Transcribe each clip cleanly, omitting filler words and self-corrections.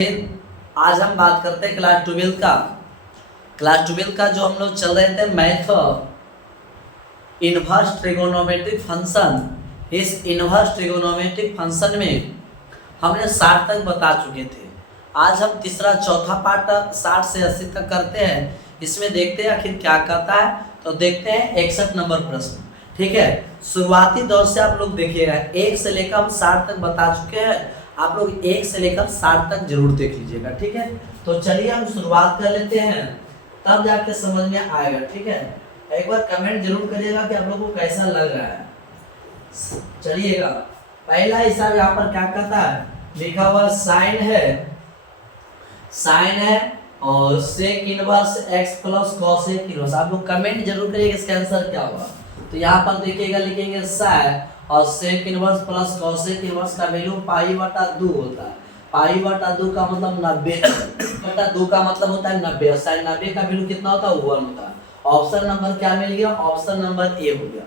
आज हम बात करते हैं क्लास ट्वेल्थ का जो हम लोग चल रहे थे मैथ इनवर्स ट्रिगोनोमेट्रिक फंक्शन। इस इनवर्स ट्रिगोनोमेट्रिक फंक्शन में हमने 60 तक बता चुके थे। आज हम तीसरा चौथा पार्ट 60 से 80 तक करते हैं। इसमें देखते हैं आखिर क्या कहता है। तो देखते हैं 61 नंबर प्रश्न। ठीक है, शुरुआती दौर से आप लोग देखिएगा, 1 से लेकर हम 60 तक बता चुके हैं। आप लोग 1 से लेकर 60 तक जरूर देख लीजिएगा। ठीक है, तो चलिए हम शुरुआत कर लेते हैं, तब जाके समझ में आएगा। ठीक है, एक बार कमेंट जरूर करिएगा कि आप लोगों को कैसा लग रहा है। चलिएगा, पहला हिसाब यहाँ पर क्या कहता है, लिखा हुआ साइन है और sec inverse x plus cosec inverse. आप लोग कमेंट जरूर करिएगा इसका आंसर क्या होगा। तो यहाँ पर देखिएगा, लिखेंगे साइन और sec inverse plus cosec inverse का वैल्यू पाई/2 होता है। पाई/2 का मतलब 90/2 का मतलब होता है 90 और साइन 90 का वैल्यू कितना होता है 1 होता है। ऑप्शन नंबर क्या मिल गया, ऑप्शन नंबर ए हो गया।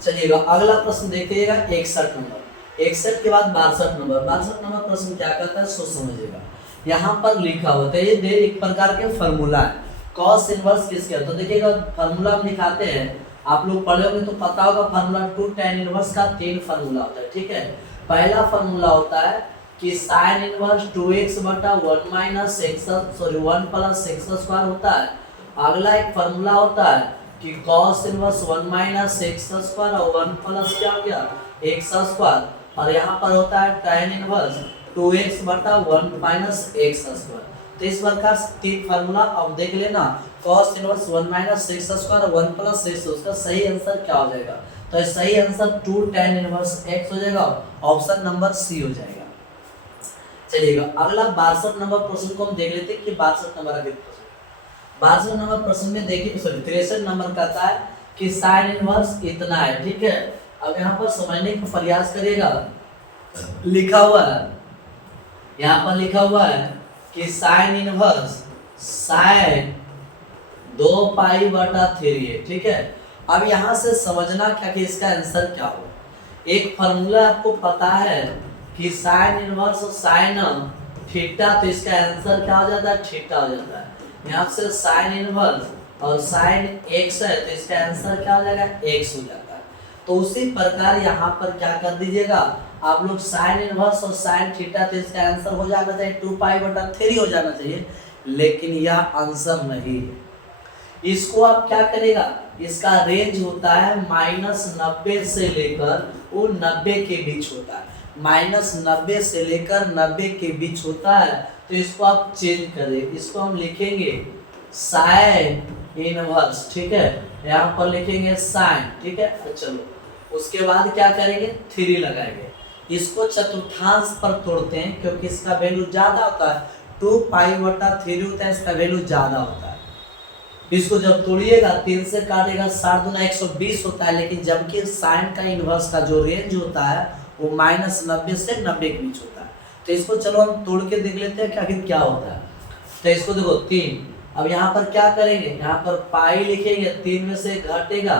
चलिएगा, अगला प्रश्न देखिएगा 61 नंबर। 61 के बाद 62 नंबर। 62 नंबर प्रश्न क्या कहता है सो समझिएगा। यहाँ पर लिखा होता है, ये एक प्रकार के फॉर्मूला है, कॉस इनवर्स किसके। तो देखिएगा फॉर्मूला हम दिखाते हैं, आप लोग पढ़े होंगे तो पता होगा। फार्मूला 2 tan इनवर्स का 3 फार्मूला होता है। ठीक है, पहला फार्मूला होता है कि sin इनवर्स 2x बटा 1 minus x 1 plus x square होता है। अगला एक फार्मूला होता है कि cos inverse 1 minus x square और 1 प्लस क्या हो गया x स्क्वायर। और यहाँ पर होता है tan इनवर्स 2x बटा 1 माइनस x स्क्वायर। तो इस प्रकार से 3 फार्मूला अब देख लेना, cos inverse 1 minus x square और 1 प्लस x। उसका सही आंसर क्या हो जाएगा, तो सही आंसर 2 tan इनवर्स x हो जाएगा। ऑप्शन नंबर सी हो जाएगा। चलिएगा, अगला 62 नंबर प्रश्न को हम देख लेते हैं कि 62 नंबर आगे प्रश्न। 62 नंबर प्रश्न में देखिए, सॉरी 63 नंबर कहता है कि sin इनवर्स इतना है। ठीक है, अब यहाँ पर समझने का प्रयास करिएगा। लिखा हुआ है, यहाँ पर लिखा हुआ है कि साइन इनवर्स साइन 2 पाई/3 है। ठीक है, अब यहाँ से समझना क्या कि इसका आंसर क्या होगा। एक फॉर्मूला आपको पता है कि साइन इनवर्स और साइन थीटा, तो इसका आंसर क्या हो जाता है, थीटा हो जाता है। यहाँ से साइन इनवर्स और साइन x है, तो इसका आंसर क्या हो जाएगा, x हो जाता है। तो उसी प्रकार यहाँ पर क्या कर दीजिएगा आप लोग, साइन इनवर्स और साइन थीटा, तो इसका आंसर हो जाना चाहिए 2 पाई/3 हो जाना चाहिए, लेकिन यह आंसर नहीं है। इसको आप क्या करेगा, इसका रेंज होता है -90 से लेकर वो 90 के बीच होता है। -90 से लेकर 90 के बीच होता है। तो इसको आप चेंज करें, इसको हम लिखेंगे साइन इनवर्स। ठीक है, यहाँ पर लिखेंगे साइन। ठीक है, चलो उसके बाद क्या करेंगे, 3 लगाएंगे। इसको चतुर्थांश पर तोड़ते हैं क्योंकि इसका वैल्यू ज्यादा होता है। 2 पाई/3 होता है, इसका वैल्यू ज्यादा होता है। इसको जब तोड़िएगा 3 से काटेगा 7 दूना 120 होता है, लेकिन जबकि साइन का इनवर्स का जो रेंज होता है वो -90 से 90 के बीच होता है। तो इसको चलो हम तोड़ के देख लेते हैं कि आखिर क्या होता है। तो इसको देखो 3, अब यहाँ पर क्या करेंगे, यहाँ पर पाई लिखेंगे, 3 में से घटेगा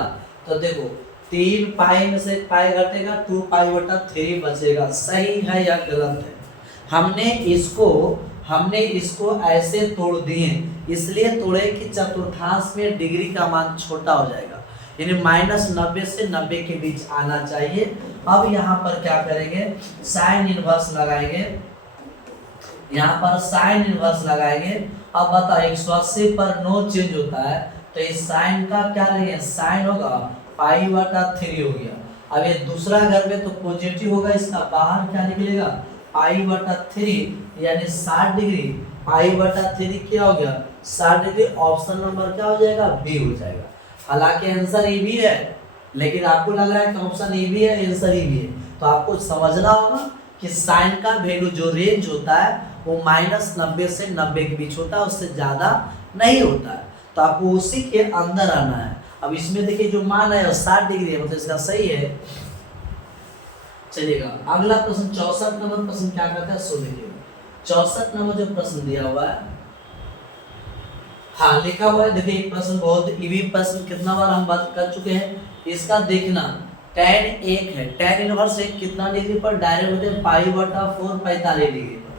तो देखो 3 पाई में से पाई घटेगा, 2 पाई/3 बचेगा। सही है या गलत है। हमने इसको ऐसे तोड़ दिए, इसलिए तोड़े कि चतुर्थांश में डिग्री का मान छोटा हो जाएगा, यानी -90 से 90 के बीच आना चाहिए। अब यहाँ पर क्या करेंगे, साइन इनवर्स लगाएंगे। यहाँ पर साइन इनवर्स लगाएंगे। अब बताओ 180 पर 9 चेंज होता है, तो इस साइन का क्या लेंगे, साइन होगा पाई/3 हो गया। अब ये दूसरा घर में तो पॉजिटिव होगा, इसका बाहर क्या निकलेगा, पाई/3 यानी 60 डिग्री। पाई/3 क्या हो गया, 60 डिग्री। ऑप्शन नंबर क्या हो जाएगा, बी हो जाएगा। हालांकि आंसर ए भी है, लेकिन आपको लग रहा है कि ऑप्शन ए भी है, आंसर ए भी है। तो आपको समझना होगा कि साइन का वैल्यू जो रेंज होता है वो -90 से 90 के बीच होता है, उससे ज्यादा नहीं होता है। तो आपको उसी के अंदर आना है। अब इसमें देखिए जो मान है 60 डिग्री है, मतलब इसका सही है। चलिएगा, अगला प्रश्न 64 नंबर प्रश्न क्या कहता है सो देखिए। 64 नंबर जो प्रश्न दिया हुआ है, हाँ लिखा हुआ है, देखिए एक प्रश्न बहुत इजी प्रश्न, कितना बार हम बात कर चुके हैं। इसका देखना tan 1 है, tan इनवर्स 1 कितना डिग्री पर, डायरेक्ट होते हैं पाई/4 45 डिग्री पर।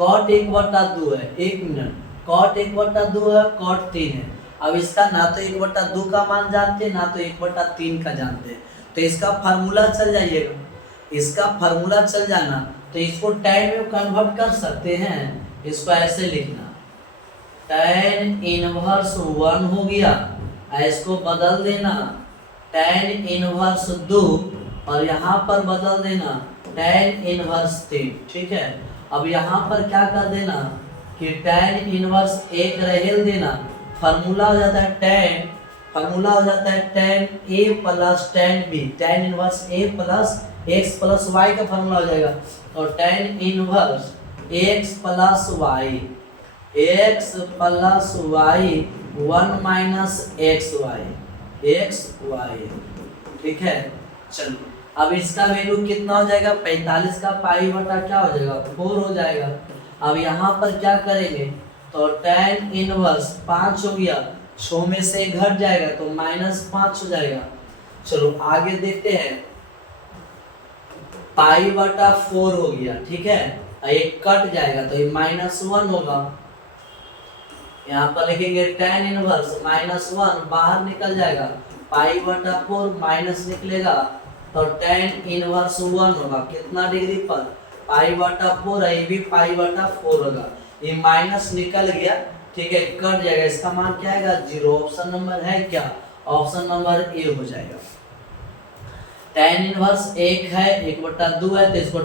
कॉट 1/2 है, 1 मिनट, कॉट 1/2 है, कॉट 3 है। अब इसका ना तो 1/2 का मान जानते हैं, ना तो 1/3 का जानते हैं, तो इसका फार्मूला चल जाइएगा, इसका फार्मूला चल जाना, तो इसको tan में कन्वर्ट कर सकते हैं। इसको ऐसे लिखना, tan इनवर्स 1 हो गया, इसको बदल देना tan इनवर्स 2, और यहाँ पर बदल देना tan इनवर्स 3। ठीक है, अब यहाँ पर क्या कर देना कि tan इनवर्स 1 रहेल देना, फार्मूला हो जाता है tan, फार्मूला हो जाता है tan a plus tan b, tan inverse a plus x plus y का फार्मूला हो जाएगा, और tan inverse x plus y, x plus y 1 minus x y. ठीक है, चलो अब इसका वैल्यू कितना हो जाएगा, 45 का पाई बटा क्या हो जाएगा, 4 हो जाएगा। अब यहाँ पर क्या करेंगे, तो tan इनवर्स 5 हो गया, 6 में से घट जाएगा तो -5 हो जाएगा। चलो आगे देखते हैं, पाई बटा 4 हो गया। ठीक है, एक कट जाएगा तो ये -1 होगा। यहाँ पर लिखेंगे tan इनवर्स -1 बाहर निकल जाएगा, पाई बटा 4 माइनस निकलेगा, तो tan इनवर्स 1 होगा कितना डिग्री पर, पाई बटा 4 है, ये भी पाई बटा 4 होगा, ये माइनस निकल गया। ठीक है, कट जाएगा, इसका मान क्या आएगा 0। ऑप्शन नंबर है क्या, ऑप्शन नंबर ए हो जाएगा। tan इनवर्स 1 है, 1/2 है, तो इसको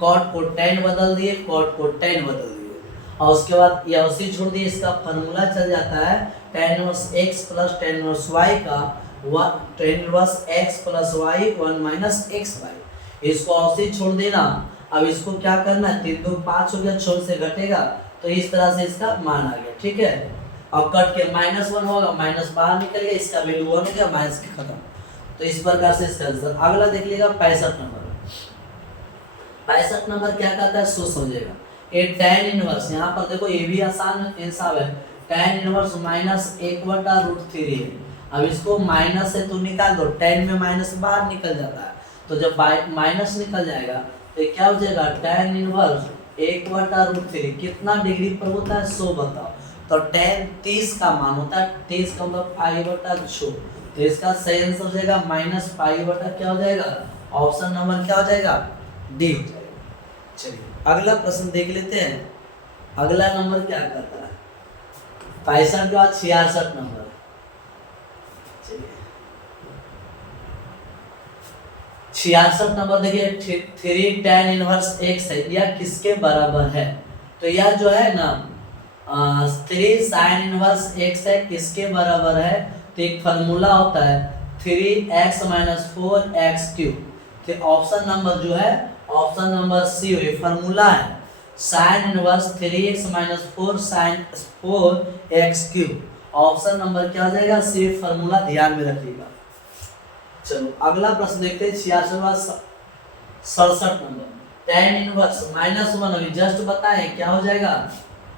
cot को tan बदल दिए, cot को tan बदल दिए, और उसके बाद ये उसी छोड़ दिए, इसका फार्मूला चल जाता है tan inverse x plus tan inverse y का tan inverse x plus y 1 minus x y. इसको उसी छोड़ देना। अब इसको क्या करना है, 3 2 5 हो गया, 6 से घटेगा, तो इस तरह से इसका मान आ गया। ठीक है, अब कट के -1 होगा, माइनस बाहर निकल गया, इसका वैल्यू 1 हो गया, माइनस के खत्म। तो इस प्रकार से इसका आंसर। अगला देख लीजिएगा 65 नंबर। 65 नंबर क्या कहता है, सो समझेगा। ये tan इनवर्स, यहाँ पर देखो ये भी आसान हिसाब है, tan इनवर्स -1/√3 है। अब इसको माइनस से तो निकाल दो, tan में माइनस बाहर निकल जाता है, तो जब माइनस निकल जाएगा तो क्या हो जाएगा, tan इनवर्स 1/√3 कितना डिग्री पर होता है, 100 बताओ। तो tan 30 का मान होता है, 30 का मतलब π/6, तो इसका सही आंसर हो जाएगा -π/ क्या हो जाएगा, ऑप्शन नंबर क्या हो जाएगा, डी हो जाएगा। चलिए अगला प्रश्न देख लेते हैं। अगला नंबर क्या करता है, 65 के बाद 66 नंबर। चलिए 66 नंबर देखिए, 3 tan इनवर्स x है, यह किसके बराबर है, तो यह जो है ना 3 sin इनवर्स x है, किसके बराबर है, तो एक फार्मूला होता है 3x - 4x³। तो ऑप्शन नंबर जो है, ऑप्शन नंबर सी ये फार्मूला है, sin inverse 3x - 4 sin 4x³। Option number क्या हो जाएगा, सी फार्मूला ध्यान में रखिएगा। चलो अगला प्रश्न देखते हैं 67 नंबर। tan इनवर्स -1 अभी जस्ट बताए क्या हो जाएगा,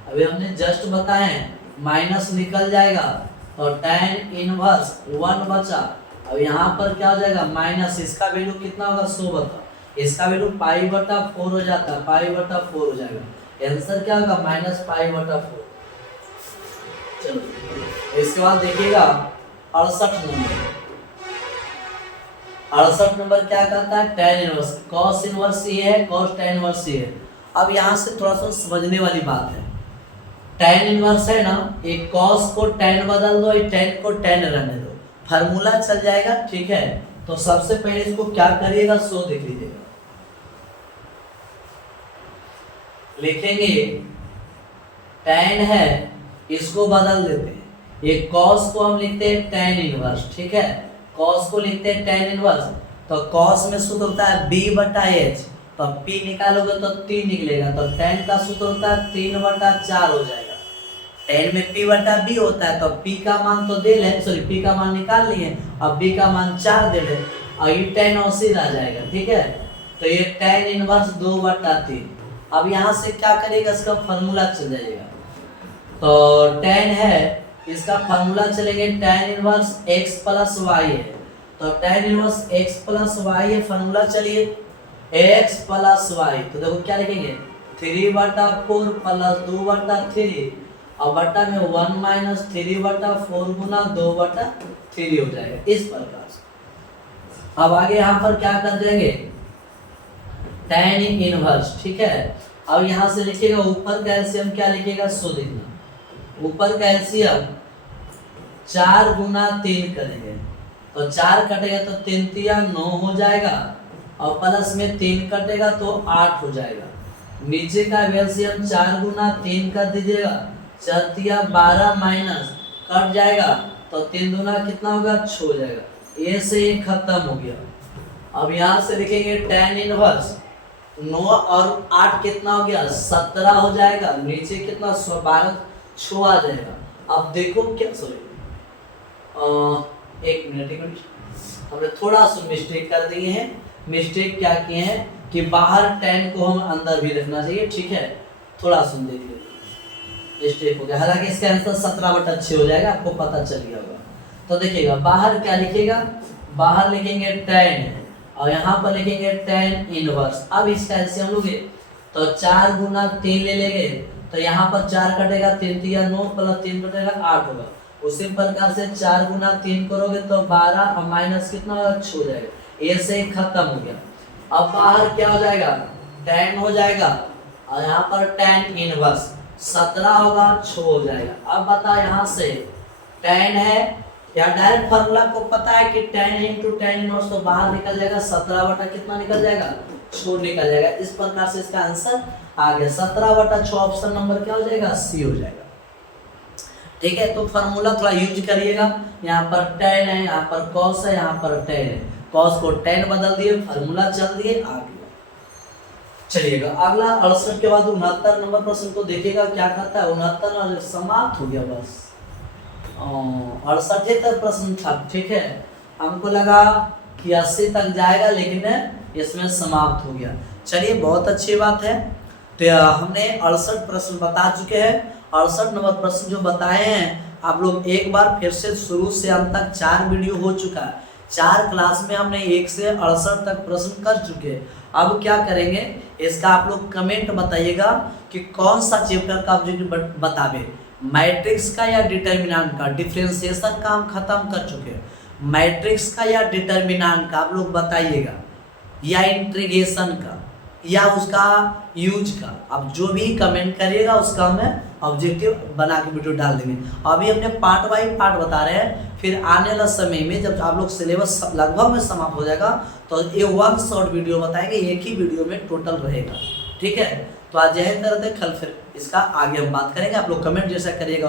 अभी हमने जस्ट बताए माइनस निकल जाएगा, तो tan इनवर्स 1 बचा। अब यहाँ पर क्या हो जाएगा माइनस, इसका वैल्यू कितना होगा 100 बता, इसका वैल्यू π/4 हो जाता है, π/4 हो जाएगा। आंसर क्या होगा -π/4। चलो इसके बाद देखिएगा 68 नंबर। 68 नंबर क्या कहता है, tan इनवर्स cos इनवर्स ये है, cos tan इनवर्स ये है। अब यहाँ से थोड़ा सा समझने वाली बात है, tan इनवर्स है ना, एक cos को tan बदल दो, एक tan को tan रहने दो, फार्मूला चल जाएगा। ठीक है, तो सबसे पहले इसको क्या करिएगा, 100 देख लीजिएगा, लिखेंगे tan है, इसको बदल देते हैं, ये cos को हम लिखते हैं tan इनवर्स। ठीक है, cos को लिखते हैं tan इनवर्स, तो cos में सूत्र होता है b/h, तो p निकालोगे तो 3 निकलेगा, तो tan का सूत्र होता है 3/4 हो जाएगा। tan में p/b होता है, तो p का मान तो दे ले, सॉरी p का मान निकाल लिए, अब b का मान 4 दे ले, और ये tan औसी रह जाएगा। ठीक है, तो ये tan इनवर्स 2/3। अब यहाँ से क्या करेगा, इसका फार्मूला चल जाएगा, तो tan है, इसका फार्मूला चलेंगे tan inverse x plus y है, तो tan inverse x plus y है, फार्मूला चलिए x प्लस y, तो देखो क्या लिखेंगे 3/4 प्लस 2/3 और बटा में 1 माइनस 3/4 गुना 2/3 हो जाएगा इस प्रकार से। अब आगे यहाँ पर क्या कर देंगे, tan इनवर्स, ठीक है। अब यहाँ से लिखिएगा ऊपर का एलसीएम क्या लिखिएगा, सो देखना ऊपर का एलसीएम 4 गुना 3 करेंगे तो 4 कटेगा तो 3 तिया 9 हो जाएगा और प्लस में 3 कटेगा तो 8 हो जाएगा। नीचे का एलसीएम 4 गुना 3 कर दीजिएगा, 4 तिया 12 माइनस कट जाएगा तो 3 दूना कितना होगा, 6 हो जाएगा। ये से ये खत्म हो गया। अब यहाँ से लिखेंगे tan इनवर्स 9 और 8 कितना हो गया, 17 हो जाएगा। नीचे कितना 12 6 आ जाएगा। अब देखो क्या, सॉरी एक मिनट हमने थोड़ा सा मिस्टेक कर दिए हैं। मिस्टेक क्या किए हैं कि बाहर tan को हम अंदर भी रखना चाहिए, ठीक है। थोड़ा सुन देखिए स्टेप हो गया। हालांकि इसका आंसर 17/6 हो जाएगा, आपको पता चल गया होगा। तो देखिएगा बाहर क्या लिखिएगा, बाहर लिखेंगे tan और यहाँ पर लिखेंगे tan इनवर्स। अब इसका एलसीएम लोगे तो 4 गुना 3 ले लेंगे तो यहाँ पर 4 कटेगा, 3 तिया 9 प्लस 3 कटेगा 8 होगा। उसी प्रकार से 4 गुना 3 करोगे तो 12 और माइनस कितना होगा, 6 हो जाएगा। ये से खत्म हो गया। अब बाहर क्या हो जाएगा, tan हो जाएगा और यहाँ पर tan इनवर्स 17 होगा, 6 हो जाएगा। अब बता यहाँ से tan है या डायरेक्ट फार्मूला को पता है कि tan इंटू tan इनवर्स तो बाहर निकल जाएगा, 17 कितना निकल जाएगा, 6 निकल जाएगा। इस प्रकार से इसका आंसर आ गया 17/6। ऑप्शन नंबर क्या हो जाएगा, सी हो जाएगा, ठीक है। तो फार्मूला थोड़ा यूज करिएगा। यहाँ पर tan है, यहाँ पर cos है, यहाँ पर tan है। cos को tan बदल दिए, फार्मूला चल दिए, आ गया। चलिएगा अगला 68 के बाद 69 नंबर प्रश्न को देखिएगा क्या कहता है। 69 समाप्त हो गया, बस 68 तक प्रश्न था, ठीक है। हमको लगा कि 80 तक जाएगा लेकिन इसमें समाप्त हो गया। चलिए बहुत अच्छी बात है। तो हमने 68 प्रश्न बता चुके हैं। 68 नंबर प्रश्न जो बताए हैं आप लोग एक बार फिर से शुरू से अंत तक 4 वीडियो हो चुका है। 4 क्लास में हमने 1 से 68 तक प्रश्न कर चुके हैं। अब क्या करेंगे, इसका आप लोग कमेंट बताइएगा कि कौन सा चैप्टर का ऑब्जेक्टिव बतावे, मैट्रिक्स का या डिटर्मिनेंट का। डिफरेंशिएशन का हम खत्म कर चुके हैं, मैट्रिक्स का या डिटर्मिनेंट का आप लोग बताइएगा, या इंटीग्रेशन का या उसका यूज का। अब जो भी कमेंट करिएगा उसका मैं ऑब्जेक्टिव बना के वीडियो डाल देंगे। अभी अपने पार्ट बाई पार्ट बता रहे हैं, फिर आने वाला समय में जब आप लोग सिलेबस लगभग में समाप्त हो जाएगा तो ये 1 शॉर्ट वीडियो बताएंगे, एक ही वीडियो में टोटल रहेगा, ठीक है। तो आज यही करते हैं, कल फिर इसका आगे हम बात करेंगे। आप लोग कमेंट जैसा करिएगा